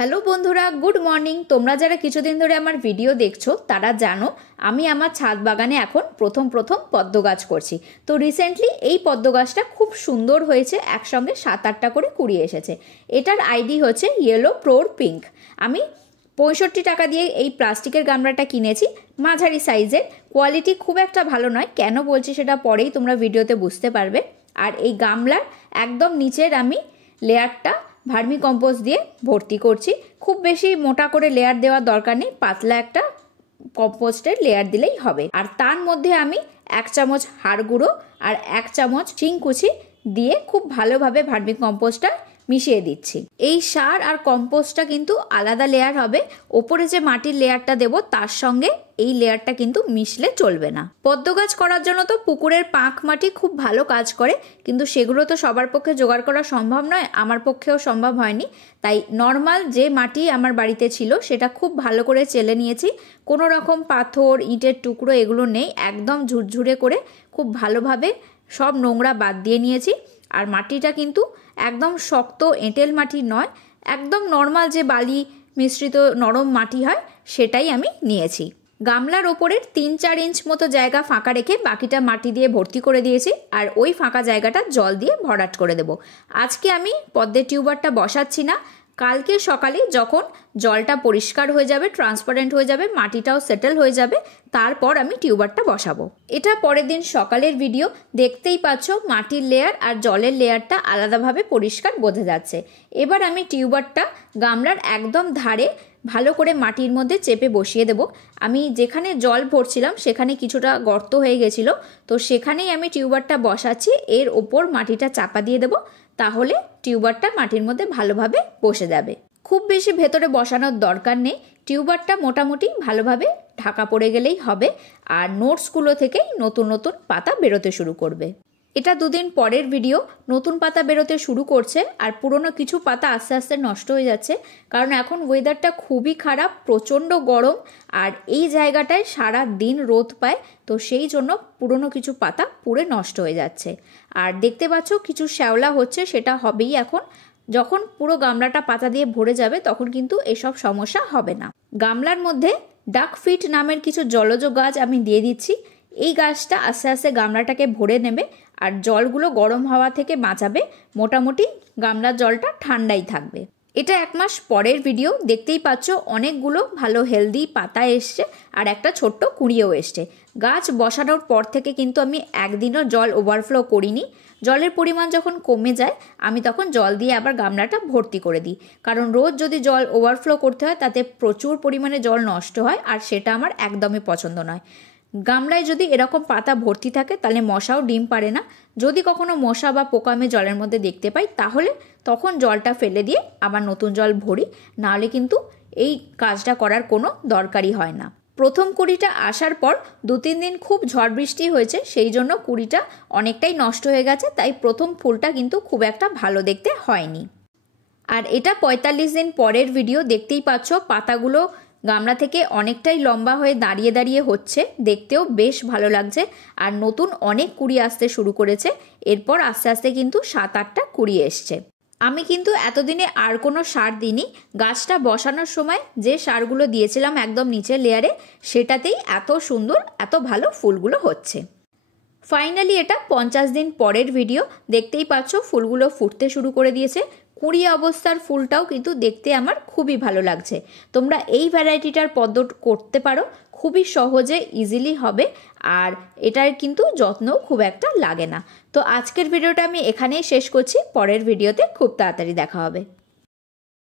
Hello বন্ধুরা, good morning. তোমরা যারা কিছুদিন ধরে আমার ভিডিও দেখছো তারা জানো আমি আমার ছাদ বাগানে এখন প্রথম পদ্ম গাছ করছি। তো রিসেন্টলি এই পদ্ম গাছটা খুব সুন্দর হয়েছে, একসঙ্গে 7-8টা করে কুড়ি এসেছে। এটার আইডি হচ্ছে ইয়েলো প্রোর পিঙ্ক। আমি 65 টাকা দিয়ে এই প্লাস্টিকের গামলাটা কিনেছি, মাঝারি সাইজের। কোয়ালিটি খুব একটা ভালো নয়, কেন বলছি সেটা পরেই তোমরা ভিডিওতে বুঝতে পারবে। আর এই গামলার একদম নিচের আমি লেয়ারটা ভার্মি কম্পোস্ট দিয়ে ভর্তি করছি। খুব বেশি মোটা করে লেয়ার দেওয়ার দরকার নেই, পাতলা একটা কম্পোস্টের লেয়ার দিলেই হবে। আর তার মধ্যে আমি 1 চামচ হাড় গুঁড়ো আর 1 চামচ চিংকুচি দিয়ে খুব ভালোভাবে ভার্মি কম্পোস্টটা মিশিয়ে দিচ্ছি। এই সার আর কম্পোস্টটা কিন্তু আলাদা লেয়ার হবে, ওপরে যে মাটির লেয়ারটা দেব তার সঙ্গে এই লেয়ারটা কিন্তু মিশলে চলবে না। পদ্ম গাছ করার জন্য তো পুকুরের পাঁক মাটি খুব ভালো কাজ করে, কিন্তু সেগুলো তো সবার পক্ষে জোগাড় করা সম্ভব নয়, আমার পক্ষেও সম্ভব হয়নি। তাই নর্মাল যে মাটি আমার বাড়িতে ছিল সেটা খুব ভালো করে চেলে নিয়েছি। কোনো রকম পাথর, ইটের টুকরো এগুলো নেই, একদম ঝুরঝুরে করে খুব ভালোভাবে সব নোংরা বাদ দিয়ে নিয়েছি। আর মাটিটা কিন্তু একদম শক্ত এঁটেল মাটি নয়, একদম নর্মাল যে বালি মিশ্রিত নরম মাটি হয় সেটাই আমি নিয়েছি। গামলার ওপরের 3-4 ইঞ্চ মতো জায়গা ফাঁকা রেখে বাকিটা মাটি দিয়ে ভর্তি করে দিয়েছি, আর ওই ফাঁকা জায়গাটা জল দিয়ে ভরাট করে দেব। আজকে আমি পদ্মের টিউবারটা বসাচ্ছি না, কালকে সকালে যখন জলটা পরিষ্কার হয়ে যাবে, ট্রান্সপারেন্ট হয়ে যাবে, মাটিটাও সেটেল হয়ে যাবে, তারপর আমি টিউবারটা বসাবো। এটা পরের দিন সকালের ভিডিও, দেখতেই পাচ্ছ মাটির লেয়ার আর জলের লেয়ারটা আলাদাভাবে পরিষ্কার বোঝা যাচ্ছে। এবার আমি টিউবারটা গামলার একদম ধারে ভালো করে মাটির মধ্যে চেপে বসিয়ে দেব। আমি যেখানে জল ভরছিলাম সেখানে কিছুটা গর্ত হয়ে গেছিলো, তো সেখানেই আমি টিউবারটা বসাচ্ছি। এর ওপর মাটিটা চাপা দিয়ে দেব, তাহলে টিউবারটা মাটির মধ্যে ভালোভাবে বসে যাবে। খুব বেশি ভেতরে বসানোর দরকার নেই, টিউবারটা মোটামুটি ভালোভাবে ঢাকা পড়ে গেলেই হবে। আর নোটসগুলো থেকেই নতুন নতুন পাতা বেরোতে শুরু করবে। এটা 2 দিন পরের ভিডিও, নতুন পাতা বেরোতে শুরু করছে আর পুরনো কিছু পাতা আস্তে আস্তে নষ্ট হয়ে যাচ্ছে, কারণ এখন ওয়েদারটা খুবই খারাপ, প্রচণ্ড গরম, আর এই জায়গাটায় সারা দিন রোদ পায়, তো সেই জন্য পুরনো কিছু পাতা পুড়ে নষ্ট হয়ে যাচ্ছে। আর দেখতে পাচ্ছ কিছু শ্যাওলা হচ্ছে, সেটা হবেই এখন। যখন পুরো গামলাটা পাতা দিয়ে ভরে যাবে তখন কিন্তু এসব সমস্যা হবে না। গামলার মধ্যে ডাক ফিট নামের কিছু জলজ গাছ আমি দিয়ে দিচ্ছি। এই গাছটা আস্তে আস্তে গামলাটাকে ভরে নেবে আর জলগুলো গরম হাওয়া থেকে বাঁচাবে। মোটামুটি গামলার জলটা ঠান্ডাই থাকবে। এটা 1 মাস পরের ভিডিও, দেখতেই পাচ্ছ অনেকগুলো ভালো হেলদি পাতা এসছে আর একটা ছোট্ট কুঁড়িও এসছে। গাছ বসানোর পর থেকে কিন্তু আমি একদিনও জল ওভারফ্লো করিনি। জলের পরিমাণ যখন কমে যায় আমি তখন জল দিয়ে আবার গামলাটা ভর্তি করে দিই, কারণ রোজ যদি জল ওভারফ্লো করতে হয় তাতে প্রচুর পরিমাণে জল নষ্ট হয়, আর সেটা আমার একদমই পছন্দ নয়। গামলায় যদি এরকম পাতা ভর্তি থাকে তাহলে মশাও ডিম পারে না। যদি কখনো মশা বা পোকা আমি জলের মধ্যে দেখতে পাই তাহলে তখন জলটা ফেলে দিয়ে আবার নতুন জল ভরি, নাহলে কিন্তু এই কাজটা করার কোনো দরকারই হয় না। প্রথম কুড়িটা আসার পর 2-3 দিন খুব ঝড় বৃষ্টি হয়েছে, সেই জন্য কুড়িটা অনেকটাই নষ্ট হয়ে গেছে, তাই প্রথম ফুলটা কিন্তু খুব একটা ভালো দেখতে হয়নি। আর এটা 45 দিন পরের ভিডিও, দেখতেই পাচ্ছ পাতাগুলো গামলা থেকে অনেকটাই লম্বা হয়ে দাঁড়িয়ে দাঁড়িয়ে হচ্ছে, দেখতেও বেশ ভালো লাগছে। আর নতুন অনেক কুড়ি আসতে শুরু করেছে, এরপর আস্তে আস্তে কিন্তু 7-8টা কুড়ি এসছে। আমি কিন্তু এতদিনে আর কোনো সার দিইনি, গাছটা বসানোর সময় যে সারগুলো দিয়েছিলাম একদম নিচের লেয়ারে সেটাতেই এত সুন্দর এত ভালো ফুলগুলো হচ্ছে। ফাইনালি এটা 50 দিন পরের ভিডিও, দেখতেই পাচ্ছ ফুলগুলো ফুটতে শুরু করে দিয়েছে। কুঁড়ি অবস্থার ফুলটাও কিন্তু দেখতে আমার খুবই ভালো লাগছে। তোমরা এই ভ্যারাইটিটার পদ্ম করতে পারো, খুবই সহজে ইজিলি হবে, আর এটার কিন্তু যত্নও খুব একটা লাগে না। তো আজকের ভিডিওটা আমি এখানেই শেষ করছি, পরের ভিডিওতে খুব তাড়াতাড়ি দেখা হবে।